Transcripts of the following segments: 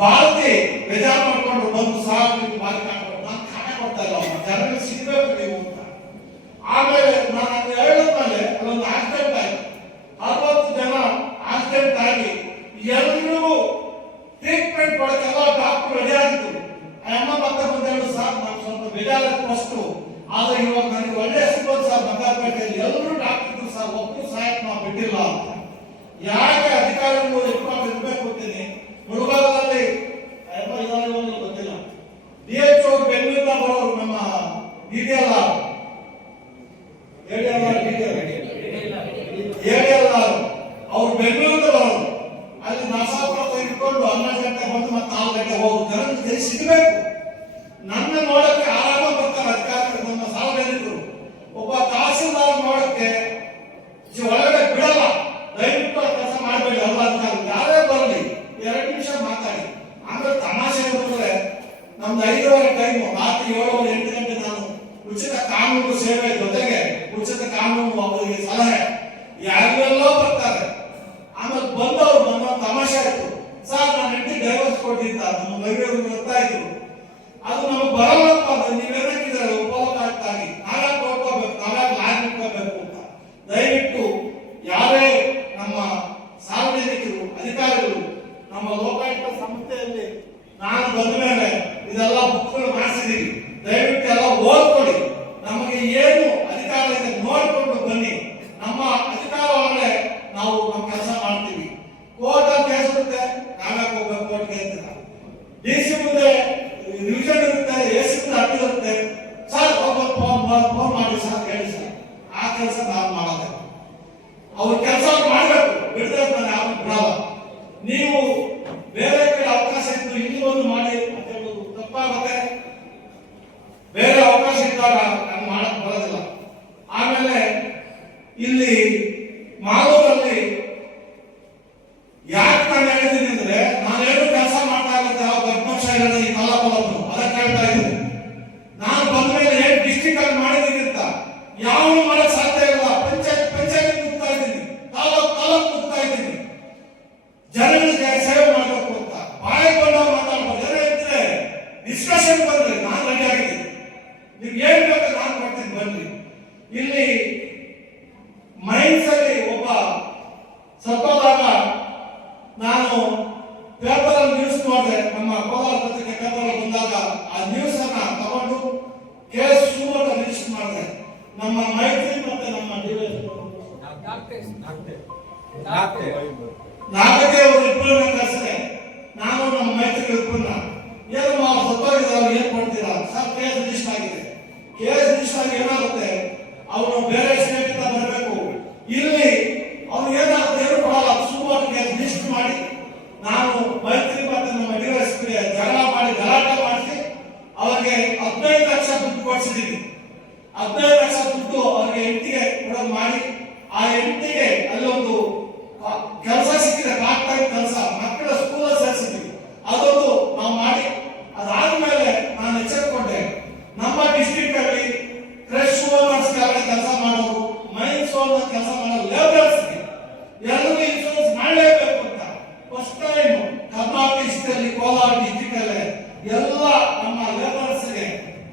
ಭಾರತಿ ಬೇಜಾರು ಮಾಡ್ಕೊಂಡು ಬಂದು ಸಾರ್ ನೀವು ಬಾರಿ ಕಾಣ್ಕೊಂಡು ನಾನು ಕಾಣೆ ಕೊಡ್ತಾ ಇಲ್ಲ ಜನರಿಗೆ ಸಿಗಬೇಕು ನೀವು ಅಂತ. ಆಮೇಲೆ ನಾನು ಹೇಳಿದ್ಮೇಲೆ ಅಲ್ಲೊಂದು ಆಕ್ಸಿಡೆಂಟ್ ಆಯ್ತು, 60 ಜನ ಆಕ್ಸಿಡೆಂಟ್ ಆಗಿ ಎಲ್ಲರಿಗೂ ಟ್ರೀಟ್ಮೆಂಟ್ ಕೊಡಕ್ಕೆಲ್ಲ ಡಾಕ್ಟರ್ ರೆಡಿ ಆಗಿತ್ತು. ಅಮ್ಮ ಮತ್ತೆ ಬಂದೇಳು ಸರ್ ನಾನು ಸ್ವಲ್ಪ ಬೇಜಾರಾಯ್ತು ಫಸ್ಟು, ಆದ್ರೆ ಇವಾಗ ನನಗೆ ಒಳ್ಳೆ ಸಿಗೋದು ಸರ್ ಬಂಗಾರಪೇಟೆಯಲ್ಲಿ ಎಲ್ಲರೂ ಡಾಕ್ಟರ್ ಇದ್ರು ಸರ್, ಒಬ್ಬರು ಸಹಾಯಕ್ಕೆ ನಾವು ಬಿಟ್ಟಿಲ್ಲ ಅಂತ. ಯಾಕೆ ಅಧಿಕಾರಿಗಳು ಇರ್ಬೇಕು ಅಂತೀನಿ. ಮುಳುಗಾಲದಲ್ಲಿ ಗೊತ್ತಿಲ್ಲ, DHO ಬೆಂಗಳೂರಿನ ಬರೋರು ನಮ್ಮ DDL ಅವ್ರು ಬೆಂಗಳೂರಿಂದ ಬರೋರು, ಅಲ್ಲಿ ನರಸಾಪುರ ಇಟ್ಕೊಂಡು 12 ಗಂಟೆ ಬಂದು ಮತ್ತೆ 4 ಗಂಟೆ ಹೋಗುದು. ಜನರಿಗೆ ಸಿಗಬೇಕು. ನನ್ನ ನೋಡಕ್ಕೆ ಆರಾಮ ಬರ್ತಾರೆ ಅಧಿಕಾರಿಗಳು, ನಮ್ಮ ಸಾರ್ವಜನಿಕರು. ಒಬ್ಬ ತಹಸೀಲ್ದಾರ್ ನೋಡಕ್ಕೆ ಒಳಗಡೆ ಬಿಡಲ್ಲ. ದಯವಿಟ್ಟು ಕೆಲಸ ಮಾಡಬೇಡಿ ಅಲ್ಲ ಅಧಿಕಾರಿ, ಯಾರೇ ಬರಲಿ 2 ನಿಮಿಷ ಮಾತಾಡಿ. ಆಮೇಲೆ ತಮಾಷೆ ಬಂದ್ರೆ ನಮ್ದು 5:30 ಟೈಮು, ರಾತ್ರಿ 7 8 ಗಂಟೆ ನಾನು ಉಚಿತ ಕಾನೂನು ಸೇವೆ ಜೊತೆಗೆ ಉಚಿತ ಕಾನೂನು ಅವರಿಗೆ ಸಲಹೆ ಯಾರೆಲ್ಲೋ ಬರ್ತಾರೆ. ಆಮೇಲೆ ಬಂದವರು ತಮಾಷೆ ಆಯ್ತು, ಸರ್ ನಾನು ಹೆಂಡತಿ ಡೈವರ್ಸ್ ಕೊಟ್ಟಿದ್ದ ನಮ್ಮ ಮಹಿಳೆಯರು ಬರ್ತಾ ಇದ್ರು, ಅದು ನಮಗೆ ಬರಲ್ಲಪ್ಪ, ನೀವೇನಾಗಿದ್ದಾರೆ ಉಪಲೋಕಾಯುಕ್ತಾಗಿ ನಾವ್ಯಾಕೆ ನೋಡ್ಕೋಬೇಕು, ನಾವ್ಯಾಕೆ ಲಾಯರ್ ಇಟ್ಕೋಬೇಕು ಅಂತ. ದಯವಿಟ್ಟು ಯಾರೇ ನಮ್ಮ ಸಾರ್ವಜನಿಕರು ಅಧಿಕಾರಿಗಳು ನಮ್ಮ ಲೋಕಾಯುಕ್ತ ಸಂಸ್ಥೆಯಲ್ಲಿ ನಾನು ಬಂದ ಮೇಲೆ ಇದೆಲ್ಲ ಬುಕ್ಗಳು ಮಾಡಿಸಿದೀವಿ, ದಯವಿಟ್ಟು ಎಲ್ಲ ಓದ್ಕೊಡಿ. ನಮಗೆ ಏನು ಅಧಿಕಾರ ಇದೆ ನೋಡ್ಕೊಂಡು ಬನ್ನಿ. ನಮ್ಮ ಅಧಿಕಾರ ಒಳಗಡೆ ನಾವು ನಮ್ಮ ಕೆಲಸ ಮಾಡ್ತೀವಿ. ಕೋರ್ಟ್ ಅಂತ ಹೇಳಿರುತ್ತೆ, ನಾವ್ಯಾಕೆ ಹೋಗ್ಬೇಕು ಕೋರ್ಟ್ಗೆ ಅಂತ. DC ಮುಂದೆ ರಿವಿಷನ್ ಇರುತ್ತೆ, AC ಮುಂದೆ ಅಪೀಲ್ ಇರುತ್ತೆ. ಸರ್ ಫೋನ್ ಮಾಡಿ ಸರ್ ಹೇಳಿ ಸರ್, ಆ ಕೆಲಸ ನಾನು ಮಾಡೋದೆ. ಅವ್ರ ಕೆಲಸ ಮಾಡಬೇಕು, ಬಿಡದೆ ನಾನು ಯಾರು ಬಿಡಲ್ಲ. ನೀವು ಬೇರೆ ಕಡೆ ಅವಕಾಶ ಇದ್ದು ಇಲ್ಲಿ ಒಂದು ಮಾಡಿ ಅಂತ ಹೇಳೋದು ತಪ್ಪಾಗುತ್ತೆ. ಬೇರೆ ಅವಕಾಶ ಇದ್ದಾಗ ನಾನು ಮಾಡಕ್ ಬರೋದಿಲ್ಲ. ಆಮೇಲೆ ಇಲ್ಲಿ ಮಾಲೂರಲ್ಲಿ ಯಾಕೆ ನಾನು ಹೇಳಿದ್ದೀನಿ ಅಂದ್ರೆ, ನಾನು ಏನು ಕೆಲಸ ಮಾಡ್ತಾ ಇರುತ್ತೆ ಯಾವ ಗರ್ಭಂಶ ಇರೋದು ಈ ಕಾಲಪಲನ್ನು ಅದಕ್ಕೆ ಹೇಳ್ತಾ ಇದ್ದೀನಿ. ನಾನು ಬಂದ ಮೇಲೆ ಏನು ಡಿಸ್ಟ್ರಿಕ್ಟ್ ಅಲ್ಲಿ ಮಾಡಿದ್ದೀನಿ ಅಂತ ಯಾವನು ಮಾಡಕ್ ಸಾಧ್ಯ ಇಲ್ಲ. ಪಂಚಾಯತ್ ಮುಗ್ತಾ ಇದ್ದೀನಿ, ತಾಲೂಕ್ ಮುಗ್ತಾ ಇದ್ದೀನಿ. ಜನರಿಗೆ ಸೇವೆ ಮಾಡಬೇಕು ಅಂತ ಬಾಯಿ ಬಂದವ್ರು ಮಾತಾಡ್ಬೋದು. ಜನ ಇದ್ರೆ ಡಿಸ್ಕಷನ್ ಬಂದ್ರಿ, ನಾನು ರೆಡಿ ಆಗಿದ್ದೀನಿ. ನಿಮ್ಗೆ ಏನ್ ಬೇಕು ನಾನು ಕೊಡ್ತೀನಿ, ಬನ್ನಿ. ಇಲ್ಲಿ ಮೈನ್ಸ್ ಅಲ್ಲಿ ಒಬ್ಬ ಸತ್ತೋದಾಗ ನಾನು ಪೇಪರ್ ಅಲ್ಲಿ ನ್ಯೂಸ್ ನೋಡಿದೆ, ನಮ್ಮ ಕೋಲಾರ ಪತ್ರಿಕೆ ಪೇಪರ್ ಅಲ್ಲಿ ಬಂದಾಗ ಆ ನ್ಯೂಸ್ ಅನ್ನ ತಗೊಂಡು ಕೇಸ್ ಶುರು ರಿಜಿಸ್ಟರ್ ಮಾಡಿದೆ. ನಮ್ಮ ಮೈತ್ರಿ ಮತ್ತೆ ನಮ್ಮ ನಾಗಕ್ಕೆ ಅವರು ಇಬ್ಬರನ್ನ ಕಳಿಸಿದೆ. ನಾನು ನಮ್ಮ ಮೈತ್ರಿ ಇಬ್ಬರನ್ನ ಏನು ಸತ್ತೋಗಿದ್ದಾರೆ ಏನ್ ಕೊಡ್ತೀರಾ ಸರ್, ಕೇಸ್ ರಿಜಿಸ್ಟರ್ ಆಗಿದೆ. ಕೇಸ್ ರಿಜಿಸ್ಟರ್ ಆಗಿ ಏನಾಗುತ್ತೆ, ಅವನು ಬೇರೆ ಸ್ಟೇಟ್ ಇಂದ ಬರಬೇಕು. ಇಲ್ಲಿ ಅವ್ನು ಏನಾಗುತ್ತೆ ಏನು ಕೊಡಲ್ಲ, ಸುಮಾರು ಕೇಸ್ ರಿಜಿಸ್ಟರ್ ಮಾಡಿ ನಾನು ಮೈತ್ರಿ ಮತ್ತೆ ನಮ್ಮ DSP ಜಗಳ ಮಾಡಿ ಗಲಾಟೆ ಮಾಡಿಸಿ ಅವರಿಗೆ 15 ಲಕ್ಷ ದುಡ್ಡು ಕೊಡಿಸಿದ್ದೀನಿ. 15 ಲಕ್ಷ ದುಡ್ಡು ಅವರಿಗೆ ಹೆಂಡತಿಗೆ ಕೊಡೋದು ಮಾಡಿ, ಆ ಹೆಂಡತಿಗೆ ಅಲ್ಲಿ ಒಂದು ಕೆಲಸ ಸಿಕ್ಕಿದೆ, ಪಾರ್ಟ್ ಟೈಮ್ ಕೆಲಸ, ಮಕ್ಕಳ ಸ್ಕೂಲ್ ಸೇರಿಸಿದ್ವಿ. ಅದೊಂದು ನಾವು ಮಾಡಿ ಅದಾದ್ಮೇಲೆ ನಾನು ಎಚ್ಚರಿಕೊಂಡೆ, ನಮ್ಮ ಡಿಸ್ಟ್ರಿಕ್ಟ್ ಅಲ್ಲಿ ಕ್ರಶ್ ಓನರ್ಸ್ ಕೆಲಸ ಮಾಡೋರು, ಮೈನ್ಸ್ ಓನರ್ ಕೆಲಸ ಮಾಡೋ ಲೇಬರ್ಸ್ಗೆ ಎಲ್ಲರಿಗೂ ಇನ್ಶೂರೆನ್ಸ್ ಮಾಡಲೇಬೇಕು ಅಂತ ಫಸ್ಟ್ ಟೈಮ್ ಕರ್ನಾಟಕದಲ್ಲಿ ಕೋಲಾರ ಡಿಸ್ಟ್ರಿಕ್ಟ್ ಅಲ್ಲೇ ಎಲ್ಲ ನಮ್ಮ ಲೇಬರ್ಸ್ಗೆ,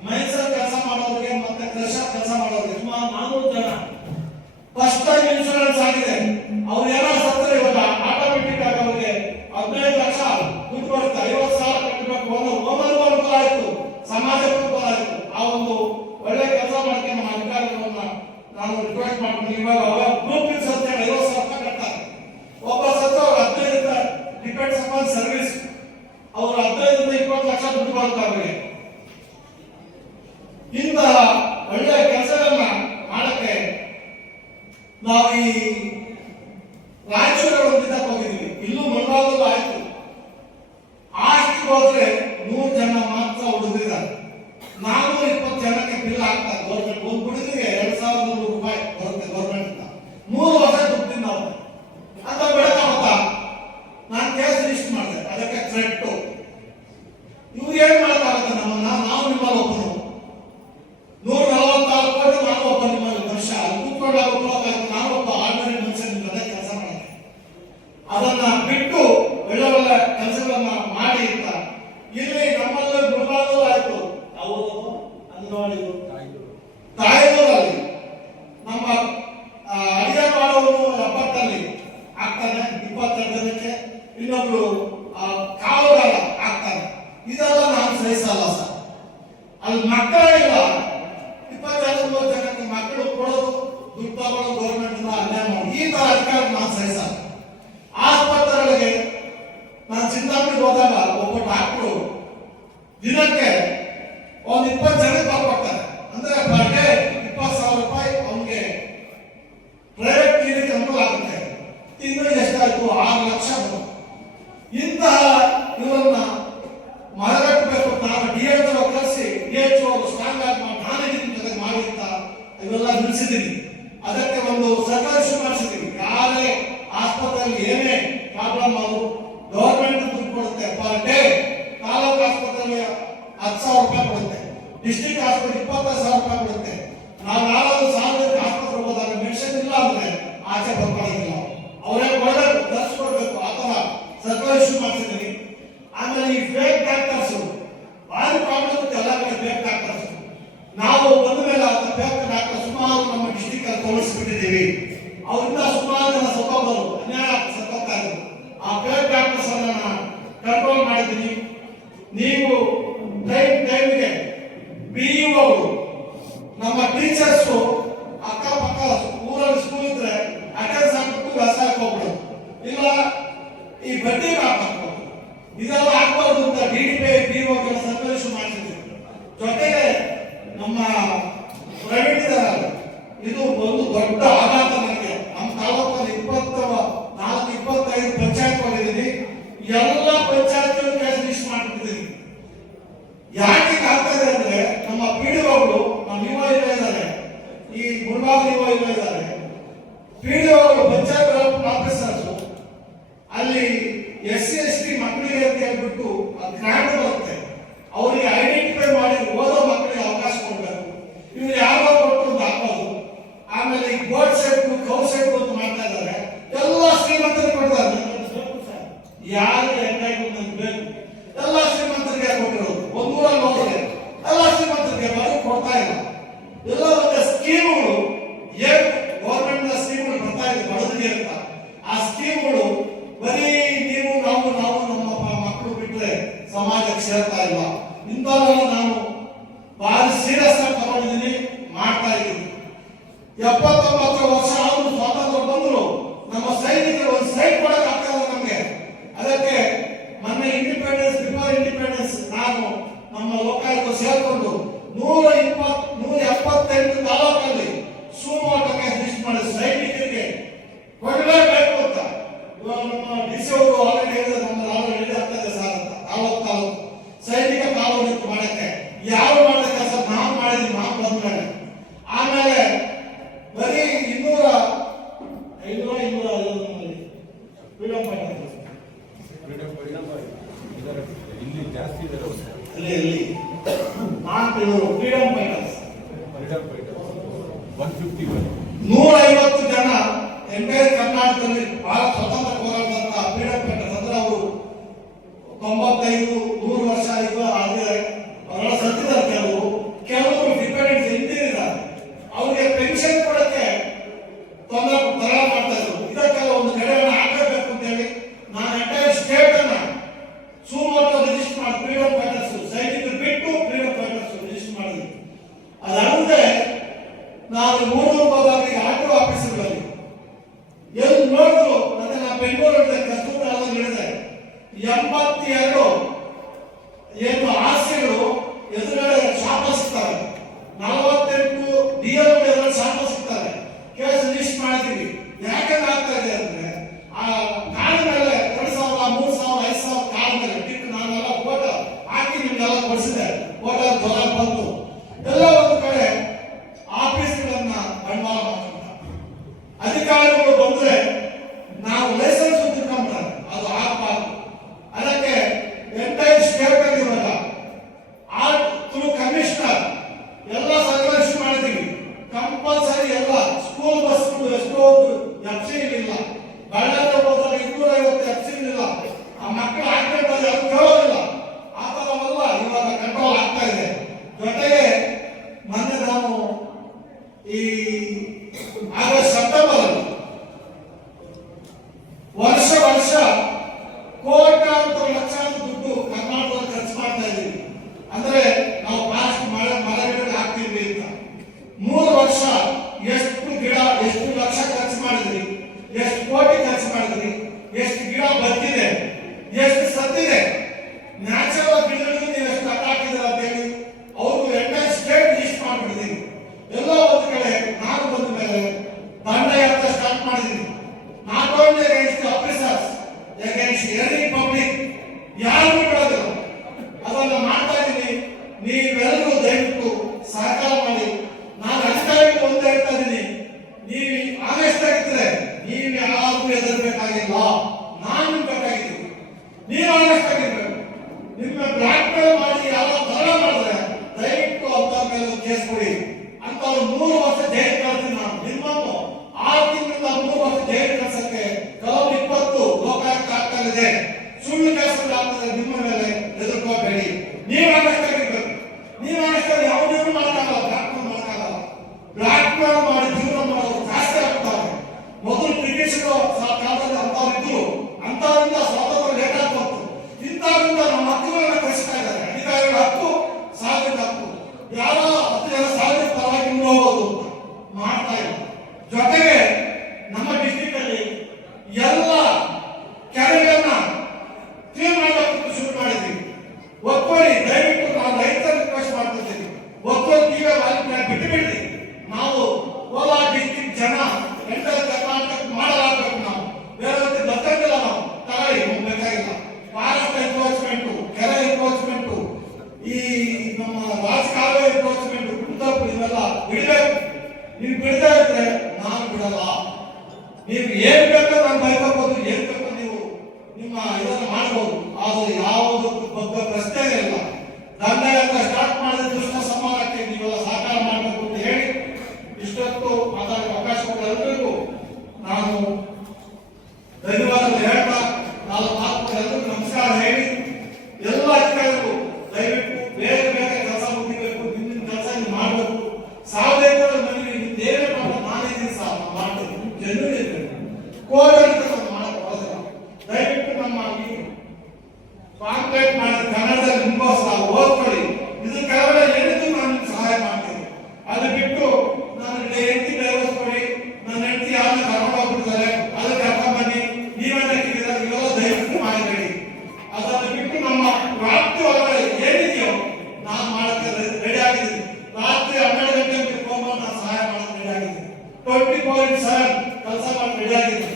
ಮೈನ್ಸ್ ಕೆಲಸ ಮಾಡೋರಿಗೆ ಮತ್ತೆ ಕ್ರಶ್ ಕೆಲಸ ಮಾಡೋರಿಗೆ ಸುಮಾರು 400 ಜನ ಫಸ್ಟ್ ಟೈಮ್ ಇನ್ಶೂರೆನ್ಸ್ ಆಗಿದೆ. ಅವ್ರು ಏನಾದ್ರು ಸತ್ತರೆ ಇವಾಗ ಆಟೋಮೆಟಿಕ್ ಆಗಿ ಅವರಿಗೆ 15 ಲಕ್ಷ ದುಡ್ಡು ಬರುತ್ತೆ. 50,000 ಕಟ್ಟಬೇಕು. ಓನರ್ಗೂ ಅನುಕೂಲ ಆಯ್ತು, ಸಮಾಜಕ್ಕೂ ಅನುಕೂಲ ಆಯ್ತು. ಆ ಒಂದು ಒಳ್ಳೆ ಕೆಲಸ ಮಾಡ್ತೀನಿ. ನಮ್ಮ ಅಧಿಕಾರಿಗಳನ್ನ ನಾನು ರಿಕ್ವೆಸ್ಟ್ ಮಾಡ್ತೀನಿ, ಇವಾಗ ಗ್ರೂಪ್ ಸಂಸ್ಥೆ 50,000 ಕಟ್ತಾರೆ. ಒಬ್ಬ ಸತ್ತ 15 ಡಿಪೆಂಡ್ಸ್ ಅಪಾನ್ ಸರ್ವಿಸ್, ಅವರು 15 ರಿಂದ 20 ಲಕ್ಷ ದುಡ್ಡು ಬರುತ್ತೆ ಅವರಿಗೆ. ಇಂತಹ ಒಳ್ಳೆ ಕೆಲಸಗಳನ್ನ ಮಾಡಕ್ಕೆ ನಾವು ಈ ರಾಯಚೂರು ಒಂದಿದ್ದಕ್ಕೆ ಹೋಗಿದ್ದೀವಿ. ಇಲ್ಲೂ ಮುಳಬಾಗಲು ಆಯ್ತು. ಆಸ್ತಿಗೆ ಹೋದ್ರೆ 100 ಜನ ಮಾತ್ರ ಹುಡುಗರಿದ್ದಾರೆ. 420 ಜನಕ್ಕೆ ಬಿಲ್ ಆಗ್ತಾರೆ ಗೌರ್ಮೆಂಟ್. ಒಂದು ಹುಡುಗರಿಗೆ 2,300 ರೂಪಾಯಿ ಬರುತ್ತೆ ಗೌರ್ಮೆಂಟ್ ಇಂದ. 3 ವರ್ಷ ದುಡ್ಡಿನ ನಾವು ಅಂತ ಬೆಳಕಾಗುತ್ತಾ. ನಾನು ಕೇಸ್ ರಿಜಿಸ್ಟರ್ ಮಾಡಿದೆ, ಅದಕ್ಕೆ ಥ್ರೆಟ್. ಇವ್ರು ಏನ್ ಮಾಡಕ್ಕಾಗುತ್ತೆ ನಮ್ಮನ್ನ, ನಾವು ನಿಮ್ಮಲ್ಲಿ ಒಬ್ಬನು 144 ಕೋಟಿ, ನಾನು ಒಬ್ಬ ನಿಮ್ಮಲ್ಲಿ ವರ್ಷ ಕೂತ್ಕೊಂಡಾಗ ನಾನು ಒಬ್ಬ ಆರ್ಡಿನರಿ ಮನುಷ್ಯನ ಜೊತೆ ಕೆಲಸ ಮಾಡಿದೆ. ಅದನ್ನ ಬಿಟ್ಟು ಆಗ್ತಾನೆ, 22 ಜನಕ್ಕೆ ಇನ್ನೊಬ್ರು ಕಾವಲಾಳ ಆಗ್ತಾನೆ. ಇದೆಲ್ಲ ನಾನು ಸಹಿಸಲ್ಲ ಸರ್. ಅಲ್ಲಿ ಮಕ್ಕಳಿಲ್ಲ, 22 ಜನಕ್ಕೆ ಮಕ್ಕಳು ಕೊಡೋದು, ದುಡ್ಡು ತಗೊಳ್ಳೋದು, ಗೌರ್ಮೆಂಟ್ ಅನ್ಯಾಯ ಮಾಡೋದು, ಈ ತರ ಅಧಿಕಾರ ನಾನು ಸಹಿಸಲ್ಲ. ಆಸ್ಪತ್ರೆಗಳಿಗೆ ನಾನು ಚಿಂತಾಮಣಿಗೆ ಹೋದಾಗ ಒಬ್ಬ ಡಾಕ್ಟ್ರು ದಿನಕ್ಕೆ ಒಂದು 20 ಜನಕ್ಕೆ ಬರ್ಕೊಡ್ತಾರೆ. ಅಂದ್ರೆ ಪರ್ ಡೇ 20,000 ರೂಪಾಯಿ ಅವನಿಗೆ ಪ್ರೈವೇಟ್ ಕ್ಲಿನಿಕ್ ಅನುಕೂಲ ಆಗುತ್ತೆ. ತಿಂಗಳಿಗೆ ಎಷ್ಟಾಯ್ತು? 6 ಲಕ್ಷ. ಇಂತಹ ಇವರನ್ನ ಮರಗಟ್ಟಬೇಕು. ನಾನು DHO ಕಳಿಸಿ DHO ಸ್ಟ್ರಾಂಗ್ ಆಗಿ ನಾನೇ ಜೊತೆಗೆ ಮಾಡಿ ಅಂತ ಇವೆಲ್ಲ ನಿಲ್ಲಿಸಿದ್ದೀನಿ. ಅದಕ್ಕೆ ಒಂದು ಸರ್ಕಾರ ಶುರು ಮಾಡಿಸಿದ್ದೀವಿ. ಯಾರೇ ಆಸ್ಪತ್ರೆಯಲ್ಲಿ ಏನೇ ಪ್ರಾಬ್ಲಮ್ ಆದರೂ ಗವರ್ಮೆಂಟ್ ದುಡ್ಡು ಕೊಡುತ್ತೆ. ಪರ್ ಡೇ ತಾಲೂಕು ಆಸ್ಪತ್ರೆಯಲ್ಲಿ 10,000 ರೂಪಾಯಿ ಕೊಡುತ್ತೆ, ಡಿಸ್ಟ್ರಿಕ್ಟ್ ಆಸ್ಪತ್ರೆ 25,000 ರೂಪಾಯಿ ಕೊಡುತ್ತೆ. ನಾವು ಯಾರಾದ್ರೂ ಸಾರ್ವಜನಿಕ ಆಸ್ಪತ್ರೆ ಹೋದಾಗ ಮೆಡಿಸಿನ್ ಇಲ್ಲ ಅಂದ್ರೆ ಆಚೆ ಬರ್ಕೊಳ್ಳೋದಿಲ್ಲ, ಅವರೇ ಒಳ್ಳೆ ತರಿಸ್ಕೊಡ್ಬೇಕು. ಆ ತರ ಸರ್ಕಾರ ಶುರು ಮಾಡ್ತಿದ್ದೀನಿ. ಆಮೇಲೆ ಈ ಫೇಕ್ ಡಾಕ್ಟರ್ಸ್ ಭಾರಿ ಪ್ರಾಬ್ಲಮ್ ಇರುತ್ತೆ ಎಲ್ಲ ಕಡೆ. ಫೇಕ್ ಡಾಕ್ಟರ್ಸ್ ನಾವು ಬಂದ ಮೇಲೆ ಅಂತ ಫೇಕ್ ಡಾಕ್ಟರ್ ಸುಮಾರು ನಮ್ಮ ಡಿಸ್ಟ್ರಿಕ್ಟ್ ಅಲ್ಲಿ ತೋರಿಸ್ಬಿಟ್ಟಿದ್ದೀವಿ. ಅವರಿಂದ ಸುಮಾರು ಜನ ಸತ್ತೋಗೋರು, ಅನ್ಯಾಯ ಸತ್ತೋಗ್ತಾ ಇದ್ರು. ಆ ಫೇಕ್ ಡಾಕ್ಟರ್ಸ್ ಅನ್ನ ಕಂಟ್ರೋಲ್ ಮಾಡಿದ್ದೀನಿ. ನೀವು ಟೈಮ್ಗೆ BEO ನಮ್ಮ ಟೀಚರ್ಸ್ ಅಕ್ಕಪಕ್ಕ ಊರಲ್ಲಿ ಸ್ಕೂಲ್ ಇದ್ರೆ ಅಟೆಂಡೆನ್ಸ್ ಹಾಕ್ಬಿಟ್ಟು ವ್ಯವಸಾಯಕ್ಕೆ ಹೋಗ್ಬಿಡೋದು, ಇಲ್ಲ ಈ ಬಡ್ಡಿ ಹಾಕ್ಬೇಕು. ಇದೆಲ್ಲ ಆಗ್ಬಾರ್ದು ಅಂತ BEO ಸರ್ಕಾರ ಶುರು ಮಾಡಿಸಿದ್ವಿ. ಜೊತೆಗೆ ನಮ್ಮ ಪ್ರೈವೇಟ್ ಇದಾರಲ್ಲ, ಇದು ಒಂದು ದೊಡ್ಡ ಆಘಾತ ನನಗೆ. ನಮ್ಮ ತಾಲೂಕಲ್ಲಿ 24-25 ಪಂಚಾಯತ್ ಮಾಡಿದ್ದೀನಿ. ಎಲ್ಲ ಪಂಚಾಯತ್ ಕೆಲಸ ಲಿಸ್ಟ್ ಮಾಡ್ಬಿಟ್ಟಿದ್ದೀನಿ. ಯಾಕೆ ಆಗ್ತದೆ ಅಂದ್ರೆ ನಮ್ಮ PDOಗಳು ನಮ್ಮ ಇದ್ದಾರೆ, ಈ ಮುಳಬಾಗಿಲು ಇದ್ದಾರೆ. PDOಗಳು ಪಂಚಾಯತ್ ಡೆವಲಪ್ಮೆಂಟ್ ಆಫೀಸರ್ಸ್ ಅಲ್ಲಿ SC/ST ಮಕ್ಕಳಿಗೆ ಅಂತ ಹೇಳ್ಬಿಟ್ಟು ಗ್ರಾಂಟ್ ಬರುತ್ತೆ, ಅವರಿಗೆ ಐಡೆಂಟಿಫೈ ಮಾಡಿ ಓದೋ ಮಕ್ಕಳಿಗೆ ಅವಕಾಶ ಕೊಡಬೇಕು. ಇವ್ರು ಯಾರೋ ಕೊಟ್ಟು ಹಾಕೋದು. ಆಮೇಲೆ ಈ ಬೋರ್ಡ್ ಸೆಟ್ ಕೌ ಸೆಟ್ ಅಂತ ಮಾಡ್ತಾ ಇದ್ದಾರೆ. ಎಲ್ಲ ಶ್ರೀಮಂತರಿಗೆ ಕೊಡ್ತಾರೆ. ಯಾರು ಹೆಂಗಾಗಿ ಬೇಕು ಎಲ್ಲ ಶ್ರೀಮಂತರಿಗೆ ಕೊಟ್ಟಿರೋದು. ಒಂದೂರಲ್ಲಿ ಹೋದ್ರೆ ಎಲ್ಲ ಶ್ರೀಮಂತರಿಗೆ ಕೊಡ್ತಾ ಇಲ್ಲ. ಎಲ್ಲ ಒಂದು ಸ್ಕೀಮ್ಗಳು ಏನು ಗೌರ್ಮೆಂಟ್ ಸ್ಕೀಮ್ಗಳು ಬರ್ತಾ ಇದೆ ಬಡವರಿಗೆ ಅಂತ. ಆ ಸ್ಕೀಮ್ಗಳು ಬರೀ ನೀವು ನಾವು ನಮ್ಮ ಮಕ್ಕಳು ಬಿಟ್ರೆ ಸಮಾಜಕ್ಕೆ ಸೇರ್ತಾ ಇಲ್ಲ. ಇಂಥವೆಲ್ಲ ನಾನು ಭಾರಿ ಸೀರಿಯಸ್ ಆಗಿ ತಗೊಂಡಿದ್ದೀನಿ, ಮಾಡ್ತಾ ಇದ್ದೀನಿ. 79 ವರ್ಷ ಆದ್ರೂ ಸ್ವಾತಂತ್ರ್ಯ ಬಂದ್ರು ನಮ್ಮ ಸೈನಿಕರು ಒಂದು ಸೈಟ್ ಕೊಡಕ್ ಆಗ್ತಾ ಇಲ್ಲ ನಮ್ಗೆ. ಅದಕ್ಕೆ ಮೊನ್ನೆ ಬಿಫೋರ್ ಇಂಡಿಪೆಂಡೆನ್ಸ್ ನಾನು ನಮ್ಮ ಲೋಕಾಯುಕ್ತ ಸೇರ್ಕೊಂಡು 178 ತಾಲೂಕಲ್ಲಿ ಸುಮೋಟಕ್ಕೆ ಲಿಸ್ಟ್ ಮಾಡಿ ಸೈನಿಕರಿಗೆ ಕೊಡಲೇಬೇಕು ಅಂತ. ನಮ್ಮ DC ಅವರು ಆಲ್ರೆಡಿ ಹೇಳಿದ್ರೆ ನಮ್ಮ ಆಲ್ರೆಡಿ ಆಗ್ತಾ ಇದೆ ಸರ್ ಅಂತ. ತಾಲೂಕು ಸೈನಿಕ ಕಾನೂನು ಮಾಡಕ್ಕೆ ಯಾರು ಮಾಡಿದ ಕೆಲಸ ನಾವು ಮಾಡಿದ್ವಿ. ನಾವು ಬಂದ್ಮೇಲೆ ಆಮೇಲೆ ಬರೀ 200 ಇಲ್ಲಿ ಜಾಸ್ತಿ ಇದ್ದಾರೆ. ನಾನು ಫ್ರೀಡಮ್ ಫೈಟರ್ಸ್ 150 ಜನ ಎಂಟೈರ್ ಕರ್ನಾಟಕದಲ್ಲಿ ಬಹಳ ಸ್ವತಂತ್ರ ಹೋರಾಟದಂತ ಫ್ರೀಡಮ್ ಫೈಟರ್ಸ್ ಅಂದ್ರೆ ಅವರು 95-100 ವರ್ಷ ಆಗಿದ್ದಾರೆ. ಅವರೆಲ್ಲ ಸತ್ತಿದ್ದಾರೆ. ಕೆಲವರು ಡಿಪೆಂಡೆಂಟ್ಸ್ ಹಿಂದಿದ್ದಾರೆ. ಅವರಿಗೆ ಪೆನ್ಷನ್ ಕೊಡಕ್ಕೆ ತೊಂದರೆ ಮಾಡ್ತಾ ಇದ್ರು. ಇದಕ್ಕೆಲ್ಲ ಒಂದು ಕಡೆಯನ್ನು ಹಾಕಬೇಕು ಅಂತ ಹೇಳಿ ನಾನು ಎಂಟೈರ್ ಸ್ಟೇಟ್ ಅನ್ನ ಸುಮೋಟೋ ರಿಜಿಸ್ಟರ್ ಮಾಡಿ ಫ್ರೀಡಮ್ ಫೈಟರ್ಸ್ ಸೈನಿಕರು ಬಿಟ್ಟು ಫ್ರೀಡಮ್ ಫೈಟರ್ಸ್ ರಿಜಿಸ್ಟರ್ ಮಾಡಿದ್ವಿ. ಅದಲ್ಲದೆ ನಾನು 3 ಹೋದಾಗ ಆಟೋ ಆಫೀಸ್ಗಳಲ್ಲಿ ಎಲ್ಲಿ ನೋಡಿದ್ರು ನನಗೆ ನಾ ಬೆಂಗಳೂರಲ್ಲಿ ಕಸ್ತೂರಿ ಹೇಳಿದೆ 82 ಏನು ಆಸ್ತಿಗಳು ಎದುರುಗಡೆ ಶಾಪ ಸಿಗ್ತವೆ, 48 DL ಎದುರು ಶಾಪ ಸಿಗ್ತವೆ. ಕೇಸ್ ಲಿಸ್ಟ್ ಮಾಡಿದೀವಿ. ಯಾಕಂದ್ರೆ ಆಗ್ತಾ ಇದೆ ಅಂದ್ರೆ ಆ ಕಾಲ ಮೇಲೆ 2,000, 3,000, 5,000 ಕಾಲ ಮೇಲೆ ಬಿಟ್ಟು ನಾನೆಲ್ಲ ಫೋಟೋ ಹಾಕಿ ನಿಮ್ಗೆಲ್ಲ ಕೊಡಿಸಿದೆ. ಫೋಟೋ ಜ್ವರ ಬಂತು. ಎಲ್ಲ ಒಂದು ಕಡೆ ಆಫೀಸ್ಗಳನ್ನ ಬಂಡವಾಳ ಮಾಡ್ತಾರೆ. ಅಧಿಕಾರಿಗಳು ಬಂದ್ರೆ ನಾವು ಲೈಸೆನ್ಸ್ ತಿಳ್ಕೊಂಡ್ರೆ ಅದು ಆಗಬಾರ್ದು. ಅದಕ್ಕೆ ಎಂಟೈರ್ ಸ್ಟೇಟ್ ಅಲ್ಲಿ ಇವಾಗ ಥ್ರೂ ಕಮಿಷನರ್ ಎಲ್ಲ ಸರ್ಕಾರ ಶುರು ಮಾಡಿದೀವಿ. ಕಂಪಲ್ಸರಿ ಎಲ್ಲ ಸ್ಕೂಲ್ ಬಸ್ಗಳು ಎಷ್ಟೋ FC ಇಲ್ಲ. ಬಳ್ಳಾರಿ ಹೋದಾಗ 250 FC ಇಲ್ಲ. ಆ ಮಕ್ಕಳು ಆಕ್ಸಿಡೆಂಟ್ ಆಗಿ ಅದು ಕೇಳೋದಿಲ್ಲ. ಆ ಥರವೆಲ್ಲ ಇವಾಗ ಕಂಟ್ರೋಲ್ ಆಗ್ತಾ ಇದೆ. ಜೊತೆಗೆ ದುಡ್ಡು ಕರ್ನಾಟಕದಲ್ಲಿ ಖರ್ಚು ಮಾಡ್ತಾ ಇದ್ದೀವಿ. ಅಂದ್ರೆ ನಾವು ಪ್ಲಾಸ್ಟಿಕ್ ಮರಗಿಡ ಹಾಕ್ತೀವಿ ಅಂತ 3 ವರ್ಷ ಎಷ್ಟು ಗಿಡ, ಎಷ್ಟು ಲಕ್ಷ ಖರ್ಚು ಮಾಡಿದ್ರಿ, ಎಷ್ಟು ಕೋಟಿ ಖರ್ಚು ಮಾಡಿದ್ರಿ, ಎಷ್ಟು ಗಿಡ ಬದುಕಿದೆ, ಎಷ್ಟು ಸತ್ತಿದೆ, ನ್ಯಾಚುರಲ್ ಗಿಡಗಳಿಗೆ ನೀವು ಎಷ್ಟು ಹಾಕಿದ್ರೆ ಅಂತ ಹೇಳಿ ಅವ್ರು ಎಂಟೈರ್ ಸ್ಟೇಟ್ ಲಿಸ್ಟ್ ಮಾಡ್ಬಿಟ್ಟಿದ್ದೀವಿ. ಎಲ್ಲ ಒಂದು ಕಡೆ ನಾನು ಬಂದ ಮೇಲೆ ದಂಡಯಾತ್ರೆ ಸ್ಟಾರ್ಟ್ ಮಾಡಿದ್ದೀನಿ. Not only against officers, against any public, ಯಾರು ಬಿಡೋದಿಲ್ಲ. ಅದನ್ನು ಮಾಡ್ತಾ ಇದ್ದೀನಿ. ನೀವೆಲ್ಲರೂ ದಯವಿಟ್ಟು ಸಹಕಾರ ಮಾಡಿ. ನಾನು ಅಧಿಕಾರಿಗಳು ಒಂದು ಹೇಳ್ತಾ ಇದ್ದೀನಿ, ನೀವು ಆನೆಸ್ಟ್ ಆಗಿದ್ರೆ ನೀವು ಯಾರು ಹೆದರ್ಬೇಕಾಗಿಲ್ಲ. ನಾನು ಬೇಕಾಗಿದ್ದೀನಿ, ನೀವು ಆನೆಸ್ಟ್ ಆಗಿರ್ಬೇಕು. ನಿಮ್ಮ ಬ್ಲಾಕ್ ಮೇಲ್ ಮಾಡಿ ಯಾವ ತರ ಮಾಡಿದ್ರೆ ದಯವಿಟ್ಟು ಅಂತ ಮೇಲೆ ಕೇಸ್ ಕೊಡಿ ಅಂತ 3 ವರ್ಷ ಜೈಲು ಕಳಿಸ್ತೀನಿ ನಾನು. ನಿಮ್ಮನ್ನು 6 ತಿಂಗಳಿಂದ 3 ವರ್ಷ ಜೈಲು ಕಳಿಸಕ್ಕೆ ಕೆಲವು 20 ಲೋಕಾಯುಕ್ತ ಆಗ್ತಾ ಸುಳ್ಳು ಕೇಸುಗಳು ಆಗ್ತದೆ. ನಿಮ್ಮ ಮೇಲೆ ಹೆದರ್ಕೋಬೇಡಿ. ನೀವು ಆನೆಸ್ಟ್ ಆಗಿರ್ಬೇಕು. ನೀವು ಆನೆಸ್ಟ್ ಆಗಿ ಯಾವುದೇನು ಮಾಡೋಕ್ಕಾಗಲ್ಲ, ಬ್ಲಾಕ್ ಮೇಲ್ ಮಾಡಿ ಜೀವನ ಮಾಡೋದು ಜಾಸ್ತಿ ಆಗ್ತಾರೆ. ಮೊದಲು ಬ್ರಿಟಿಷರು ಕಾಲದಲ್ಲಿ ಅಂತವ್ರು ಅಂತವರಿಂದ ಸ್ವಾತಂತ್ರ್ಯ ಲೇಟ್ ಆಗ್ಬಾರ್ದು. ಇಂಥವರಿಂದ ನಮ್ಮ ಹಕ್ಕುಗಳನ್ನ ಕಳಿಸ್ತಾ ಇದ್ದಾರೆ. ಅಧಿಕಾರಿಗಳ ಹಕ್ಕು, ಸಾರ್ವಜನಿಕ ಹಕ್ಕು, ಯಾವ 10 ಜನ ಸಾರ್ವಜನಿಕ ಪರವಾಗಿ ಹೋಗೋದು ಮಾಡ್ತಾ ಇಲ್ಲ. ಜೊತೆಗೆ ನಮ್ಮ ಡಿಸ್ಟ್ರಿಕ್ಟ್ ಅಲ್ಲಿ ಎಲ್ಲ ಕೆರೆಗಳನ್ನ ಕ್ಲೀನ್ ಮಾಡೋದಕ್ಕೆ ಶುರು ಮಾಡಿದ್ದೀವಿ. ಒಬ್ಬರಿ ದಯವಿಟ್ಟು ನಾವು ರೈತರ ರಿಕ್ವೆಸ್ಟ್ ಮಾಡ್ತಿದ್ದೀವಿ, ಒಬ್ಬರು ಈಗ ಬಿಟ್ಟು ಬಿಡ್ರಿ. ನಾವು ಕೋಲಾರ ಡಿಸ್ಟ್ರಿಕ್ಟ್ ಜನ ಎಂಟರ್ ಕರ್ನಾಟಕ ಮಾಡಲಾಗಬೇಕು. ನಾವು ಬೇರೆ ಗೊತ್ತಾಗಿಲ್ಲ, ನಾವು ತಗೊಳ್ಳಿ ಹೋಗ್ಬೇಕಾಗಿಲ್ಲ. ಫಾರೆಸ್ಟ್ ಎನ್ಕ್ರೋಚ್ಮೆಂಟ್, ಕೆರೆ ಎನ್ಕ್ರೋಚ್ಮೆಂಟ್, ಈ ನಮ್ಮ ರಾಜಕಾಲುವೆ ಎನ್ಕ್ರೋಚ್ಮೆಂಟ್, ಇವೆಲ್ಲ ಬಿಡಬೇಕು. ನೀವು ಬಿಡ್ತಾ ಇದ್ರೆ ನಾನು ಬಿಡಲ್ಲ. ನೀವು ಏನ್ ಬೇಕೋ ನಾನು ಬೈಕೋಬಹುದು, ಏನ್ ಬೇಕೋ ನೀವು ನಿಮ್ಮ ಇದನ್ನು ಮಾಡಬಹುದು. ಆದ್ರೆ ಯಾವುದಕ್ಕೂ ಬಗ್ಗೆ ಪ್ರಶ್ನೆ ಇಲ್ಲ. ದಂಡಯಾತ್ರೆ ಸ್ಟಾರ್ಟ್ ಮಾಡಿದ ದುಷ್ಟ ಸಮಾನಕ್ಕೆ ನೀವೆಲ್ಲ ಸಹಕಾರ ಮಾಡಬೇಕು ಅಂತ ಹೇಳಿ ಇಷ್ಟೊತ್ತು ಮಾತಾಡೋ ಅವಕಾಶ ಎಲ್ಲರಿಗೂ ನಾನು ಧನ್ಯವಾದಗಳು ಹೇಳ್ತಾ 4 ಮಾತು ಎಲ್ಲರಿಗೂ ನಮಸ್ಕಾರ ಹೇಳಿ, ಎಲ್ಲ ಅಧಿಕಾರಿಗಳು ದಯವಿಟ್ಟು ಬೇಗ ಬೇಗ ಕೆಲಸ ಮುಗಿಬೇಕು. ನಿಮ್ಮಿನ ಕೆಲಸ ನೀವು ಮಾಡಬೇಕು. ಸಾರ್ವಜನಿಕರ ಮನೆಗೆ ನಿಮ್ದೇನೇ ಮಾಡೋ ನಾನಿದ್ದೀನಿ ಸರ್, ನಾವು ಮಾಡ್ತೀವಿ. ಜನರು ಇರ್ಬೇಕು, ಕೋಆರ್ಡಿನೇಟ್ ಮಾಡಕ್ ಬರೋದಿಲ್ಲ. ದಯವಿಟ್ಟು ನಮ್ಮ ಈ ಕಾಂಪ್ಲೇಂಟ್ ಮಾಡಿದ ಕನ್ನಡದಲ್ಲಿ ನಿಮ್ಗೋಸ್ಕರ ಓದ್ಕೊಳ್ಳಿ. ಇದು ಕೇವಲ ಏನಿದ್ರು ನಾನು ನಿಮ್ಗೆ ಸಹಾಯ ಮಾಡ್ತೀನಿ. ಅದು ಬಿಟ್ಟು ನಾನು ಹೆಂಡತಿ ಡೈವರ್ಸ್ ಕೊಡಿ, ನನ್ನ ಹೆಂಡತಿ ಯಾರನ್ನ ಕರ್ಕೊಂಡು ಹೋಗ್ಬಿಡ್ತಾರೆ, ಅದಕ್ಕೆ ಕರ್ಕೊಂಡ್ ಬನ್ನಿ, ನೀವೇನಾಗಿದ್ದೀರ, ಇವೆಲ್ಲ ದಯವಿಟ್ಟು ಮಾಡಬೇಡಿ. ಅದನ್ನು ಬಿಟ್ಟು ನಮ್ಮ ವ್ಯಾಪ್ತಿ ಒಳಗಡೆ ಏನಿದೆಯೋ ನಾನು ಮಾಡಕ್ಕೆ ರೆಡಿ ಆಗಿದ್ದೀನಿ. ರಾತ್ರಿ 12 ಗಂಟೆಗೆ ಫೋನ್ ಮಾಡಿ ನಾನು ಸಹಾಯ ಮಾಡಕ್ಕೆ ರೆಡಿ ಆಗಿದ್ದೀನಿ. 24/7 ಕೆಲಸ ಮಾಡಿ ರೆಡಿ ಆಗಿದ್ದೀನಿ.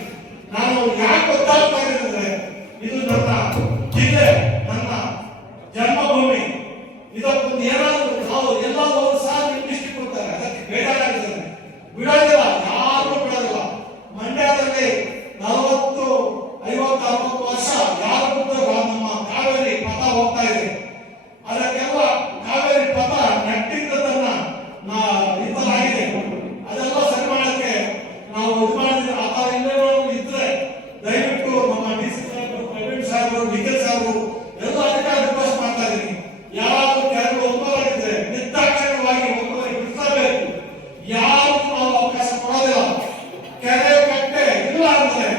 ನಾನು ಯಾಕೆ ಗೊತ್ತಾಗ್ತಾ ಇದ್ರೆ ಇದು ನನ್ನ ಜಿಲ್ಲೆ, ನನ್ನ ಜನ್ಮಭೂಮಿ. ಇದಕ್ಕೊಂದು ಏನಾದ್ರು ನಾವು ಎಲ್ಲ ಸಹ ಡಿಸ್ಟ್ರಿಕ್ಟ್ ಕೊಡ್ತಾರೆ, ಅದಕ್ಕೆ ಬೇಜಾರಾಗಿದ್ದಾರೆ. ಬಿಡೋದಿಲ್ಲ, ಯಾರು ಬಿಡೋದಿಲ್ಲ. ಮಂಡ್ಯದಲ್ಲಿ 40, 50, 60 ವರ್ಷ ಯಾರು ಬಿಡ್ತಾರೋ ನಮ್ಮ ಕಾವೇರಿ ಪಥ ಹೋಗ್ತಾ ಇದೆ. ಅದಕ್ಕೆಲ್ಲ ಕಾವೇರಿ ಪಥ ನೆಟ್ಟಿದ್ದನ್ನ ಇದ್ದಾಗಿದೆ. ಅದೆಲ್ಲ ಸರಿ ಮಾಡಕ್ಕೆ ನಾವು ಇದು ಮಾಡಿದ್ರೆ ಆ ಥರ ಇನ್ನೇನಾದ್ರು ಇದ್ರೆ ದಯವಿಟ್ಟು ನಮ್ಮ ಡಿಸಿ ಸಾಹೇಬರು, ಪ್ರವೀಣ್ ಸಾಹೇಬರು, ನಿಖಿಲ್ ಸಾಹೇಬರು ಎಲ್ಲ ಅಧಿಕಾರಿ ರಿಕ್ವೆಸ್ಟ್ ಮಾಡ್ತಾ ಇದ್ದೀನಿ. ಯಾರು ಕೆರೆಗಳು ಒಪ್ಪಲಾಗಿದ್ರೆ ನಿರ್ದಾಕ್ಷಿಣ್ಯವಾಗಿ ಒಬ್ಬರಿಗೆ ಬಿಡಿಸಬೇಕು. ಯಾರು ನಾವು ಅವಕಾಶ ಕೊಡೋದಿಲ್ಲ. ಕೆರೆ ಕಟ್ಟೆ ಇಲ್ಲ ಅಂದ್ರೆ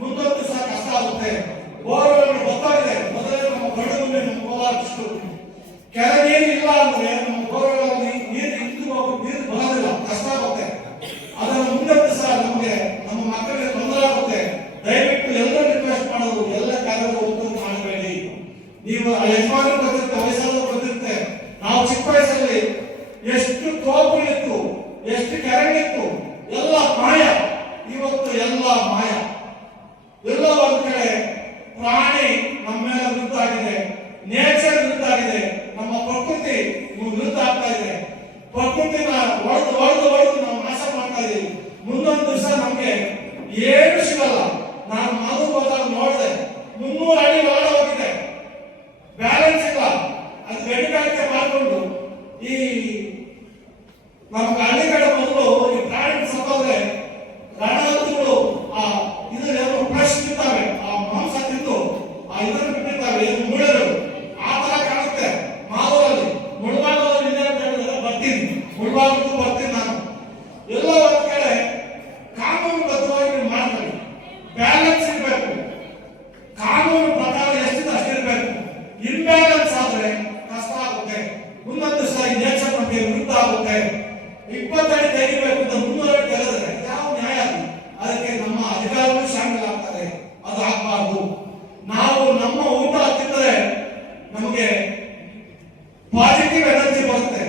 ಮುಂದೊಂದು ದಿವಸ ಕಷ್ಟ ಆಗುತ್ತೆ. ಬೋರ್ವೆಲ್ ಗೊತ್ತಾಗಿದೆ, ಮೊದಲೇ ನಮ್ಮ ಬಡಗುಂಬೆ ನಮ್ಮ ಕೋಲಾರ ಕೆರೆ ನೀರು ಇಲ್ಲ ಅಂದ್ರೆ ನಮ್ಮ ಬೋರ್ವೆಲ್ ನೀರು ಇದ್ದು ನೀರು ಬರೋದಿಲ್ಲ, ಕಷ್ಟ ಆಗುತ್ತೆ. ಅದನ್ನು ಮುಂದೆ ದಿವಸ ನಮಗೆ ನಮ್ಮ ಮಕ್ಕಳಿಗೆ ತೊಂದರೆ ಆಗುತ್ತೆ. ದಯವಿಟ್ಟು ಎಲ್ಲರೂ ರಿಕ್ವೆಸ್ಟ್ ಮಾಡೋದು, ಎಲ್ಲ ಕಾರ್ಯಗಳು ಒಪ್ಪಂದ ಮಾಡಬೇಡಿ. ನೀವು ಯಜಮಾನರು ಗೊತ್ತಿರುತ್ತೆ, ವಯಸ್ಸಾದ್ರು ಗೊತ್ತಿರುತ್ತೆ. ನಾವು ಚಿಕ್ಕ ವಯಸ್ಸಲ್ಲಿ ಎಷ್ಟು ತೋಪುಗಳಿತ್ತು, ಎಷ್ಟು ಕೆರೆಗಳಿತ್ತು, ಎಲ್ಲ ಮಾಯ. ಇವತ್ತು ಎಲ್ಲ ಮಾಯ. ಎಲ್ಲ ಒಂದ್ ಕಡೆ ಪ್ರಾಣಿ ನಮ್ಮ ಮೇಲೆ ವಿರುದ್ಧ ಆಗಿದೆ, ನೇಚರ್ ವಿರುದ್ಧ ಆಗಿದೆ, ನಮ್ಮ ಪ್ರಕೃತಿ ವಿರುದ್ಧ ಆಗ್ತಾ ಇದೆ. ಪ್ರಕೃತಿನ ಹೊಡೆದು ನಾವು ನಾಶ ಮಾಡ್ತಾ ಇದೀವಿ. ಮುಂದೊಂದು ದಿವಸ ನಮ್ಗೆ ಏನು ಸಿಗಲ್ಲ. ನಾನು ಮಗು ಹೋದಾಗ ನೋಡಿದೆ, 300 ಅಡಿ ಒಳಗಡೆ ಹೋಗಿದೆ, ಬ್ಯಾಲೆನ್ಸ್ ಇಲ್ಲ. ಅದು ಗಡಿಗಾರಿಕೆ ಮಾಡಿಕೊಂಡು ಈ ನಮ್ಮ ಊಟ ತಿಂದರೆ ನಮಗೆ ಪಾಸಿಟಿವ್ ಎನರ್ಜಿ ಬರುತ್ತೆ,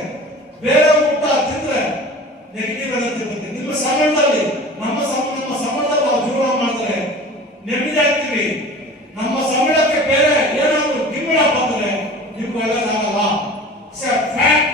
ಬೇರೆ ಊಟ ತಿಂದ್ರೆ ನೆಗೆಟಿವ್ ಎನರ್ಜಿ ಬರುತ್ತೆ. ನಿಮ್ಮ ಸಂಬಳದಲ್ಲಿ ನಮ್ಮ ಸಂಬಳದಲ್ಲಿ ನಾವು ಜೀವನ ಮಾಡ್ತಾರೆ ನೆಮ್ಮದಿ ಆಗ್ತೀವಿ. ನಮ್ಮ ಸಂಬಳಕ್ಕೆ ಬೇರೆ ಏನಾದ್ರು ಗಿಮ್ಮಳ ಬಂದ್ರೆ ನಿಮ್ಗೆ ಒಳ್ಳೇದಾಗಲ್ಲ. ಫ್ಯಾಕ್ಟ್